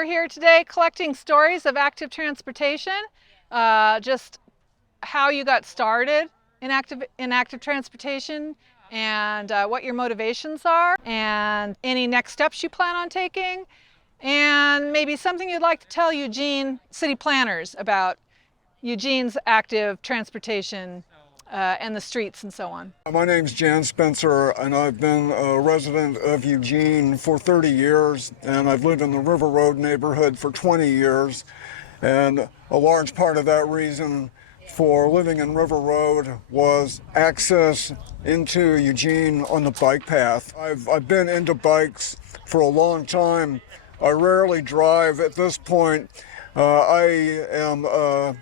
We're here today collecting stories of active transportation, just how you got started in active transportation, and what your motivations are, and any next steps you plan on taking, and maybe something you'd like to tell Eugene city planners about Eugene's active transportation and the streets and so on. My name's Jan Spencer, and I've been a resident of Eugene for 30 years, and I've lived in the River Road neighborhood for 20 years. And a large part of that reason for living in River Road was access into Eugene on the bike path. I've been into bikes for a long time. I rarely drive at this point. I am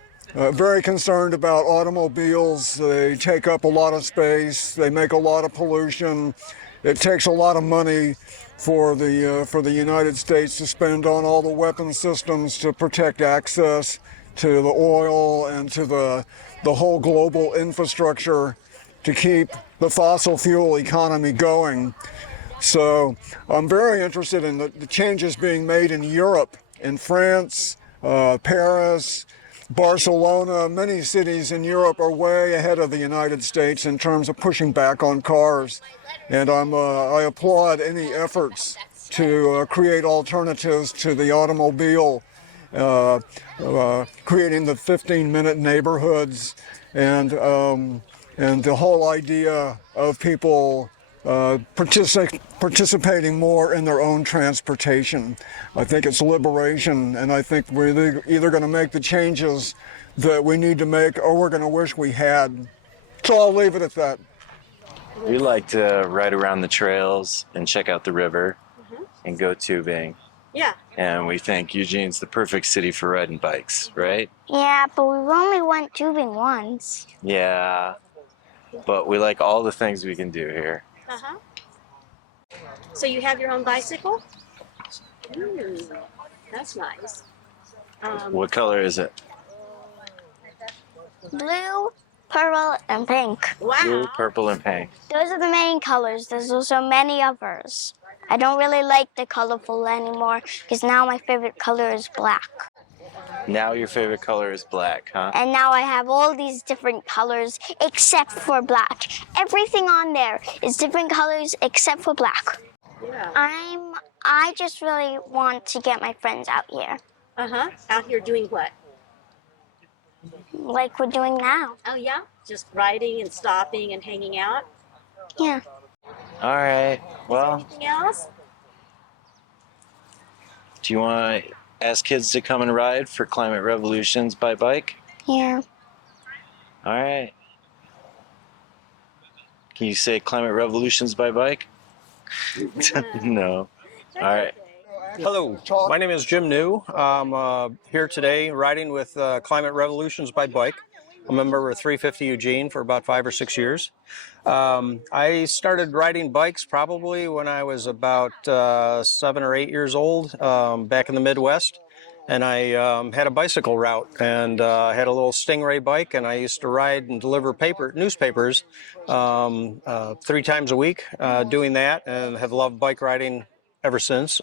very concerned about automobiles. They take up a lot of space. They make a lot of pollution. It takes a lot of money for the United States to spend on all the weapon systems to protect access to the oil and to the whole global infrastructure to keep the fossil fuel economy going. So I'm very interested in the changes being made in Europe, in France, Paris, Barcelona. Many cities in Europe are way ahead of the United States in terms of pushing back on cars. And I applaud any efforts to create alternatives to the automobile, creating the 15-minute neighborhoods, and the whole idea of people participating more in their own transportation. I think it's liberation, and I think we're either going to make the changes that we need to make, or we're going to wish we had. So I'll leave it at that. We like to ride around the trails and check out the river and go tubing. Yeah. And we think Eugene's the perfect city for riding bikes, right? Yeah, but we only went tubing once. Yeah, but we like all the things we can do here. Uh-huh. So you have your own bicycle? That's nice. What color is it? Blue, purple, and pink. Wow. Blue, purple, and pink. Those are the main colors. There's also many others. I don't really like the colorful anymore because now my favorite color is black. Now your favorite color is black, huh? And now I have all these different colors except for black. Everything on there is different colors except for black. Yeah. I just really want to get my friends out here. Uh-huh. Out here doing what? Like we're doing now. Oh, yeah? Just riding and stopping and hanging out? Yeah. All right, well, Anything else? do you want to ask kids to come and ride for Climate Revolutions by bike? Yeah. All right. Can you say Climate Revolutions by bike? No. All right. Hello, my name is Jim New. I'm here today riding with Climate Revolutions by bike. I'm a member of 350 Eugene for about 5 or 6 years. I started riding bikes probably when I was about 7 or 8 years old, back in the Midwest. And I had a bicycle route, and I had a little Stingray bike, and I used to ride and deliver newspapers 3 times a week doing that, and have loved bike riding ever since.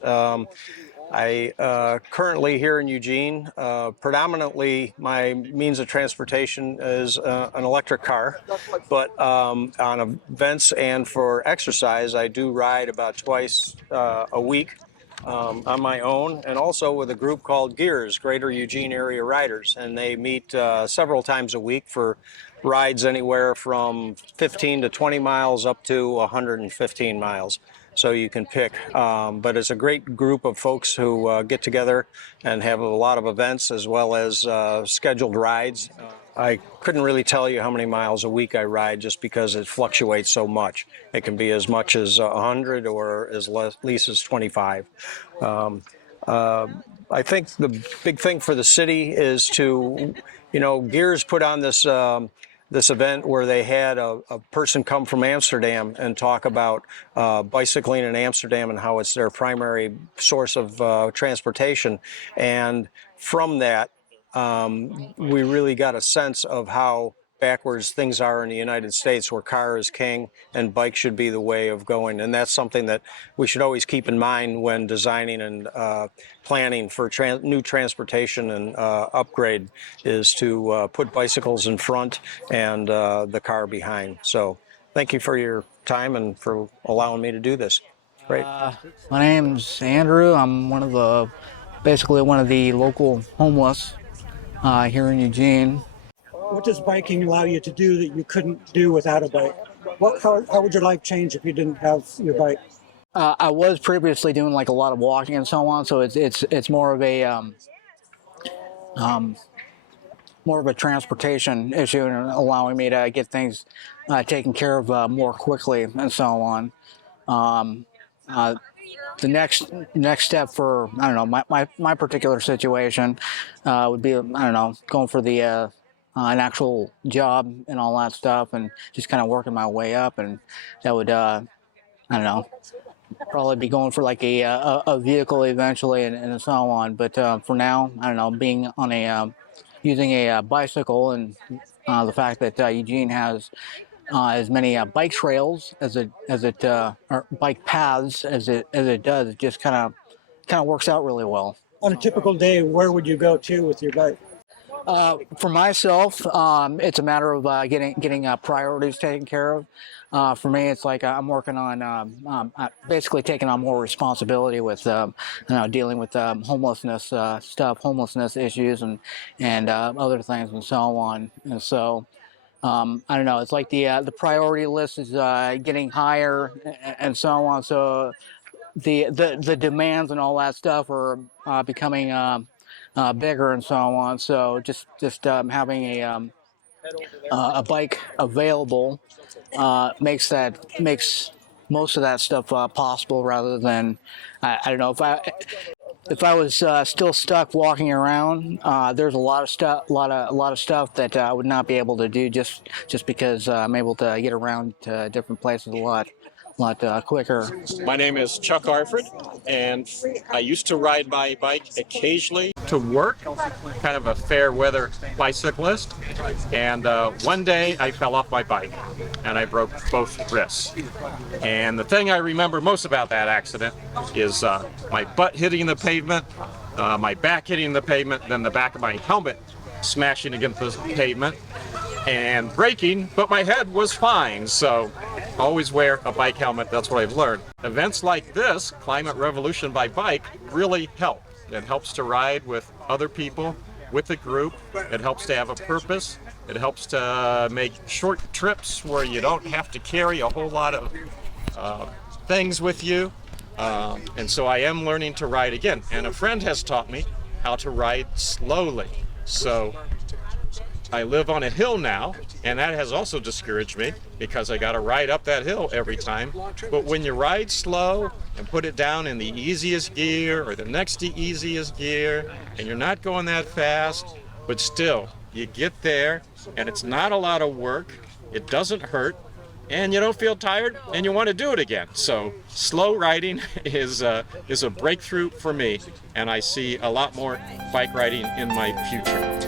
I currently here in Eugene, predominantly my means of transportation is an electric car, but on events and for exercise, I do ride about twice a week on my own, and also with a group called GEARS, Greater Eugene Area Riders, and they meet several times a week for rides anywhere from 15 to 20 miles up to 115 miles. So you can pick, but it's a great group of folks who get together and have a lot of events as well as scheduled rides. I couldn't really tell you how many miles a week I ride just because it fluctuates so much. It can be as much as 100 or as least as 25. I think the big thing for the city is to, GEARS put on this this event where they had a person come from Amsterdam and talk about bicycling in Amsterdam and how it's their primary source of transportation. And from that, we really got a sense of how backwards things are in the United States, where car is king and bike should be the way of going. And that's something that we should always keep in mind when designing and planning for new transportation and upgrade, is to put bicycles in front and the car behind. So thank you for your time and for allowing me to do this. Great. My name's Andrew. I'm basically one of the local homeless here in Eugene. What does biking allow you to do that you couldn't do without a bike? How would your life change if you didn't have your bike? I was previously doing like a lot of walking and so on, so it's more of a transportation issue and allowing me to get things taken care of more quickly and so on. The next step for, I don't know, my particular situation would be, I don't know, going for the an actual job and all that stuff, and just kind of working my way up, and that would I don't know, probably be going for like a vehicle eventually and so on. But for now, I don't know, being on using a bicycle, and the fact that Eugene has as many bike trails or bike paths as it does, it just kind of works out really well. On a typical day, where would you go to with your bike? For myself, it's a matter of getting priorities taken care of. For me, it's like I'm working on basically taking on more responsibility with dealing with homelessness stuff, homelessness issues, and other things and so on. And so I don't know. It's like the priority list is getting higher and so on. So the demands and all that stuff are becoming bigger and so on. So just having a bike available makes most of that stuff possible, rather than I don't know, if I was still stuck walking around. There's a lot of stuff that I would not be able to do just because I'm able to get around to different places a lot quicker. My name is Chuck Arford, and I used to ride my bike occasionally to work, kind of a fair weather bicyclist. And one day I fell off my bike and I broke both wrists. And the thing I remember most about that accident is my butt hitting the pavement, my back hitting the pavement, then the back of my helmet smashing against the pavement and breaking, but my head was fine. So always wear a bike helmet. That's what I've learned. Events like this, Climate Revolution by Bike, really help. It helps to ride with other people, with a group. It helps to have a purpose. It helps to make short trips where you don't have to carry a whole lot of things with you. And so I am learning to ride again. And a friend has taught me how to ride slowly. So I live on a hill now, and that has also discouraged me because I got to ride up that hill every time. But when you ride slow and put it down in the easiest gear or the next to easiest gear, and you're not going that fast, but still you get there, and it's not a lot of work, it doesn't hurt, and you don't feel tired, and you want to do it again. So slow riding is a breakthrough for me, and I see a lot more bike riding in my future.